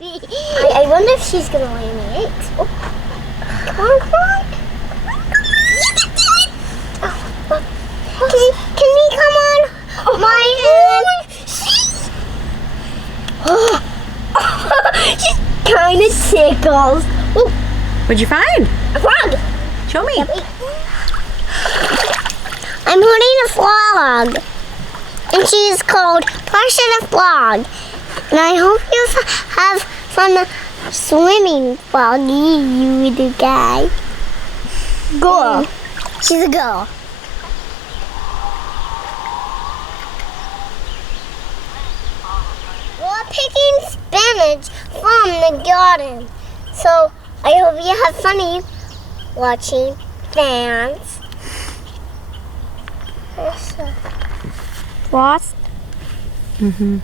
I wonder if she's gonna lay any eggs. Oh. Come on, come on. Can we come on my end? She's kind of tickles. Ooh. What'd you find? A frog. Show me. I'm holding a frog, and she's called Pressure the Frog. And I hope you have fun swimming, Froggy, you little guy. Girl. She's a girl. We're picking spinach from the garden. So I hope you have fun watching fans. Frost? Mm-hmm.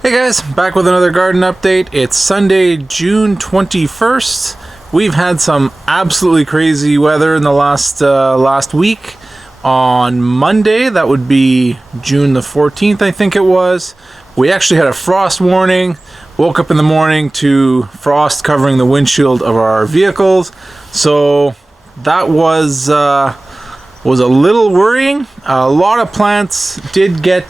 Hey guys, back with another garden update. It's Sunday, June 21st. We've had some absolutely crazy weather in the last week. On Monday, that would be June the 14th, I think it was, we actually had a frost warning. Woke up in the morning to frost covering the windshield of our vehicles. So that was a little worrying. A lot of plants did get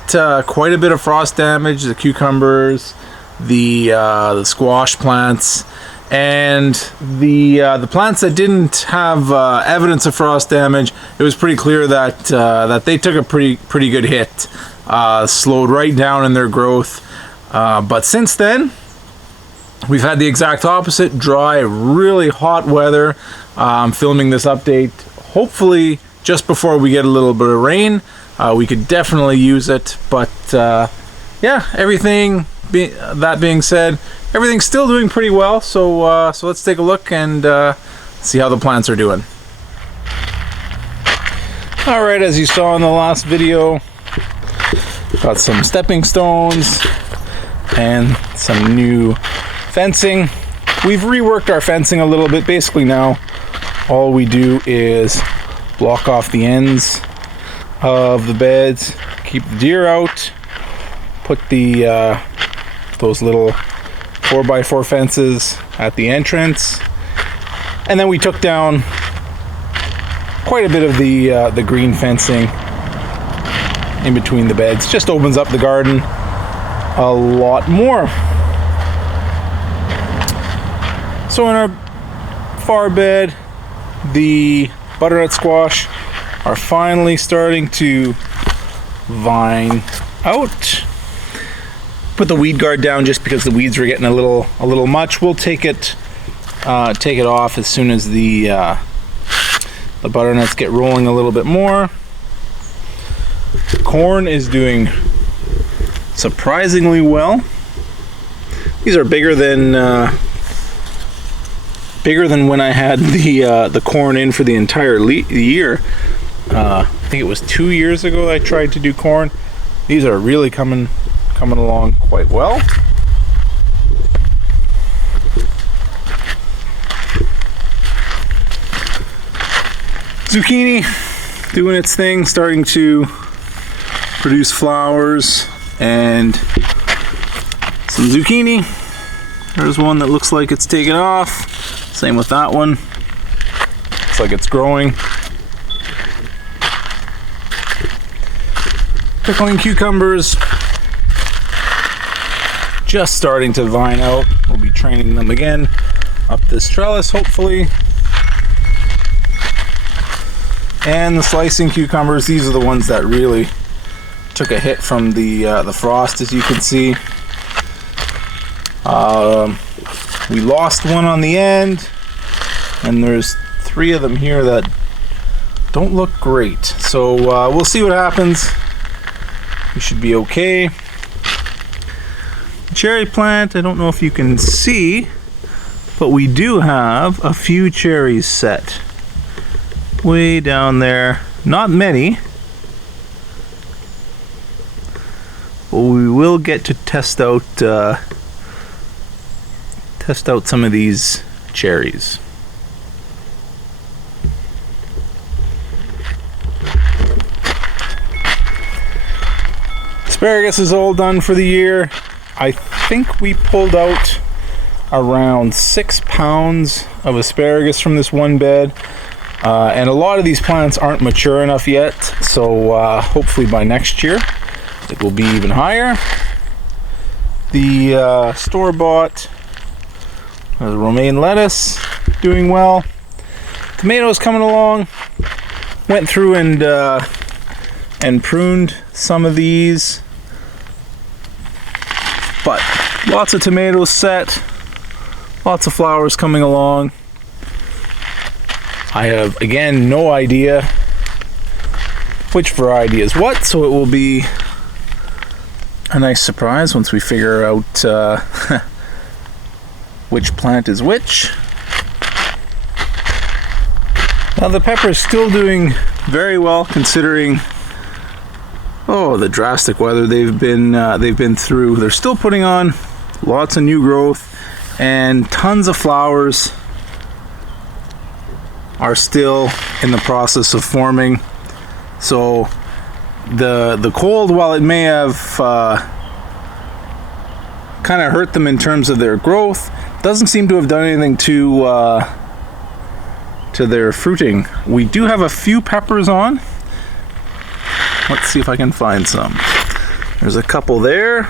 quite a bit of frost damage. The cucumbers, the squash plants, and the plants that didn't have evidence of frost damage. It was pretty clear that that they took a pretty good hit. Slowed right down in their growth. But since then, we've had the exact opposite: dry, really hot weather. I'm filming this update hopefully just before we get a little bit of rain. We could definitely use it, but yeah, that being said, everything's still doing pretty well. So let's take a look and see how the plants are doing. All right, as you saw in the last video, got some stepping stones and some new fencing. We've reworked our fencing a little bit. Basically now all we do is block off the ends of the beds, keep the deer out, put the those little 4x4 fences at the entrance, and then we took down quite a bit of the green fencing in between the beds. Just opens up the garden a lot more. So in our far bed, the butternut squash are finally starting to vine out. Put the weed guard down just because the weeds were getting a little much. We'll take it off as soon as the butternuts get rolling a little bit more. Corn is doing surprisingly well. These are bigger than when I had the corn in for the entire year. I think it was 2 years ago I tried to do corn. These are really coming along quite well. Zucchini doing its thing, starting to produce flowers and some zucchini. There's one that looks like it's taken off. Same with that one. Looks like it's growing. Pickling cucumbers, just starting to vine out. We'll be training them again up this trellis, hopefully. And the slicing cucumbers, these are the ones that really took a hit from the frost, as you can see. We lost one on the end, and there's 3 of them here that don't look great. So we'll see what happens. We should be okay. Cherry plant, I don't know if you can see, but we do have a few cherries set. Way down there. Not many. But we will get to test out some of these cherries. Asparagus is all done for the year. I think we pulled out around 6 pounds of asparagus from this one bed. And a lot of these plants aren't mature enough yet, so hopefully by next year it will be even higher. The store-bought romaine lettuce doing well. Tomatoes coming along. Went through and pruned some of these, but lots of tomatoes set, lots of flowers coming along. I have, again, no idea which variety is what, so it will be a nice surprise once we figure out which plant is which. Now the pepper is still doing very well considering the drastic weather they've been through. They're still putting on lots of new growth, and tons of flowers are still in the process of forming. So the cold, while it may have kind of hurt them in terms of their growth, doesn't seem to have done anything to their fruiting. We do have a few peppers on. Let's see if I can find some. There's a couple there.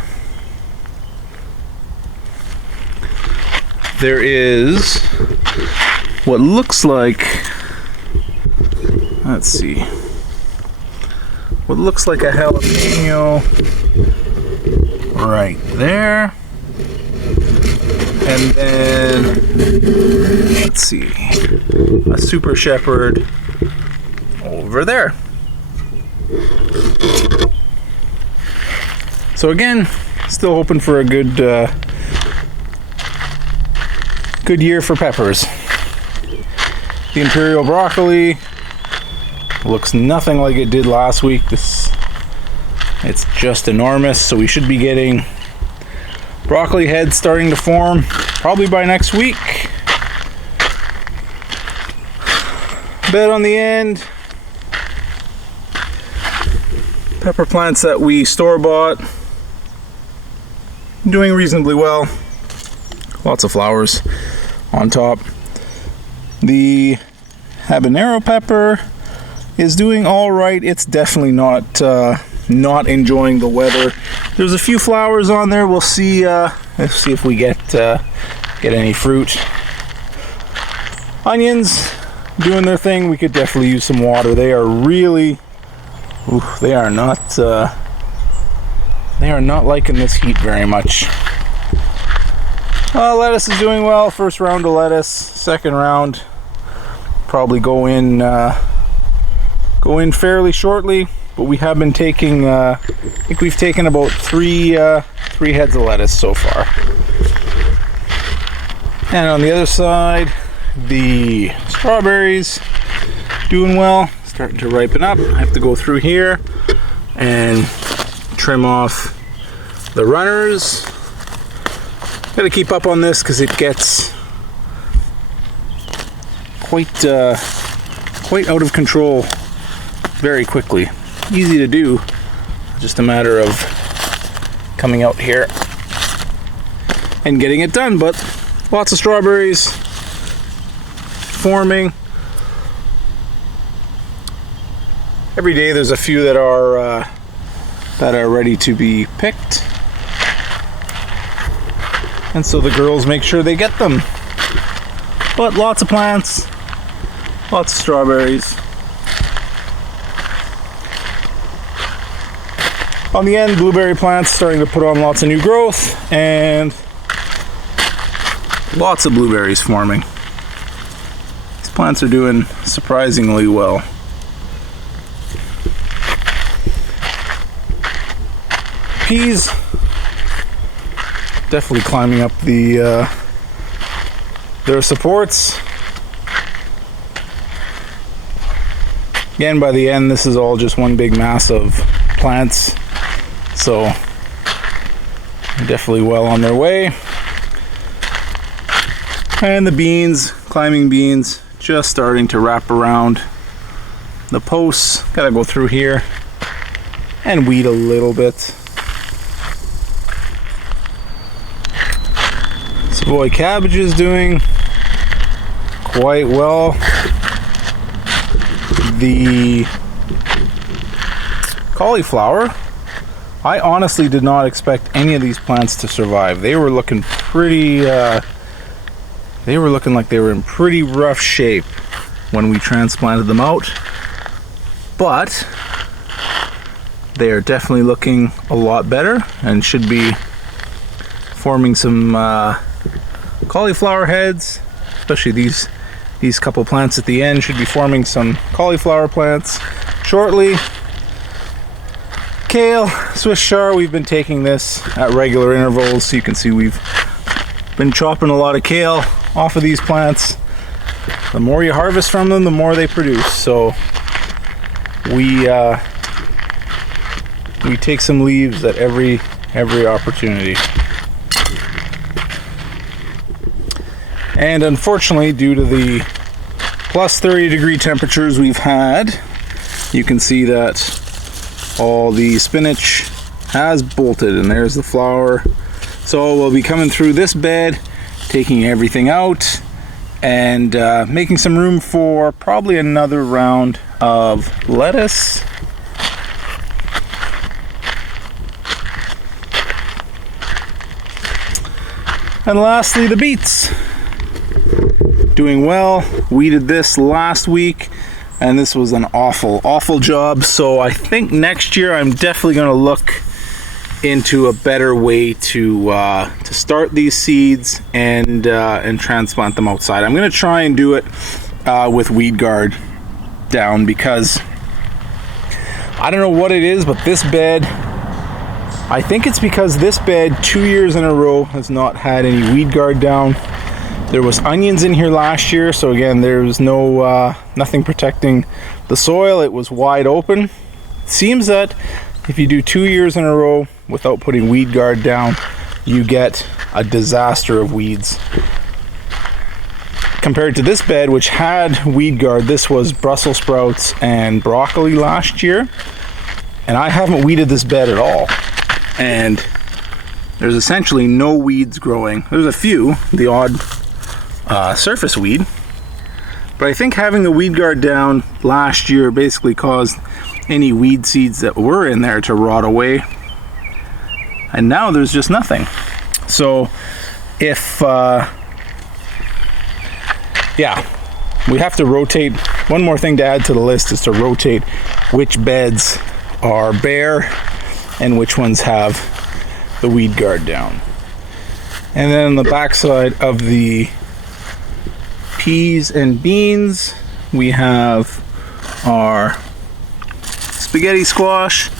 There is what looks like, let's see, what looks like a jalapeno right there. And then, let's see, a super shepherd over there. So again, still hoping for a good year for peppers. The imperial broccoli looks nothing like it did last week. It's just enormous, so we should be getting broccoli heads starting to form probably by next week. Bed on the end. Pepper plants that we store-bought, doing reasonably well. Lots of flowers on top. The habanero pepper is doing all right. It's definitely not enjoying the weather. There's a few flowers on there. We'll see. Let's see if we get any fruit. Onions doing their thing. We could definitely use some water. They are really, they are not liking this heat very much. Lettuce is doing well. First round of lettuce. Second round probably go in fairly shortly. But we have been taking, I think we've taken about three heads of lettuce so far. And on the other side, the strawberries doing well, starting to ripen up. I have to go through here and trim off the runners. Got to keep up on this because it gets quite out of control very quickly. Easy to do, just a matter of coming out here and getting it done. But lots of strawberries forming. Every day there's a few that are ready to be picked, and so the girls make sure they get them. But lots of plants, lots of strawberries. On the end, blueberry plants starting to put on lots of new growth, and lots of blueberries forming. These plants are doing surprisingly well. Peas definitely climbing up their supports. Again, by the end, this is all just one big mass of plants, so definitely well on their way. And the beans, climbing beans, just starting to wrap around the posts. Gotta go through here and weed a little bit. Savoy cabbage is doing quite well. The cauliflower, I honestly did not expect any of these plants to survive. They were looking pretty, they were looking like they were in pretty rough shape when we transplanted them out. But they are definitely looking a lot better and should be forming some cauliflower heads, especially these couple plants at the end should be forming some cauliflower plants shortly. Kale, Swiss chard, we've been taking this at regular intervals, so you can see we've been chopping a lot of kale off of these plants. The more you harvest from them, the more they produce. So we take some leaves at every opportunity. And unfortunately, due to the plus 30-degree temperatures we've had, you can see that all the spinach has bolted, and there's the flower. So we'll be coming through this bed, taking everything out, and making some room for probably another round of lettuce. And lastly, the beets. Doing well. Weeded this last week, and this was an awful job. So I think next year I'm definitely going to look into a better way to start these seeds and transplant them outside. I'm going to try and do it with weed guard down, because I don't know what it is, but this bed, I think it's because this bed 2 years in a row has not had any weed guard down. There was onions in here last year, so again, there was nothing protecting the soil. It was wide open. It seems that if you do 2 years in a row without putting weed guard down, you get a disaster of weeds. Compared to this bed, which had weed guard, this was Brussels sprouts and broccoli last year, and I haven't weeded this bed at all. And there's essentially no weeds growing. There's a few, the odd surface weed, but I think having the weed guard down last year basically caused any weed seeds that were in there to rot away, and now there's just nothing. So if we have to rotate. One more thing to add to the list is to rotate which beds are bare and which ones have the weed guard down. And then on the backside of the peas and beans, we have our spaghetti squash.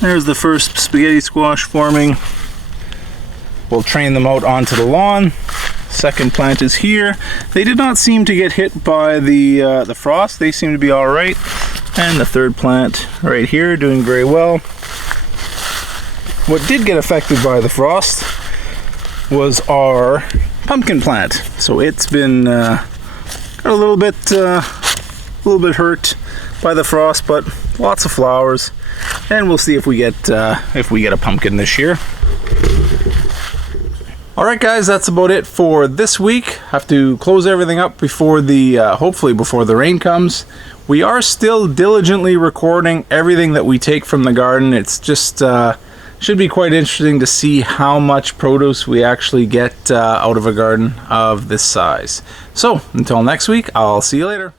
There's the first spaghetti squash forming. We'll train them out onto the lawn. Second plant is here. They did not seem to get hit by the frost. They seem to be all right. And the third plant right here, doing very well. What did get affected by the frost was our pumpkin plant. So it's been got a little bit hurt by the frost, but lots of flowers, and we'll see if we get a pumpkin this year. All right, guys, that's about it for this week. Have to close everything up before the hopefully before the rain comes. We are still diligently recording everything that we take from the garden. It's just should be quite interesting to see how much produce we actually get out of a garden of this size. So until next week, I'll see you later.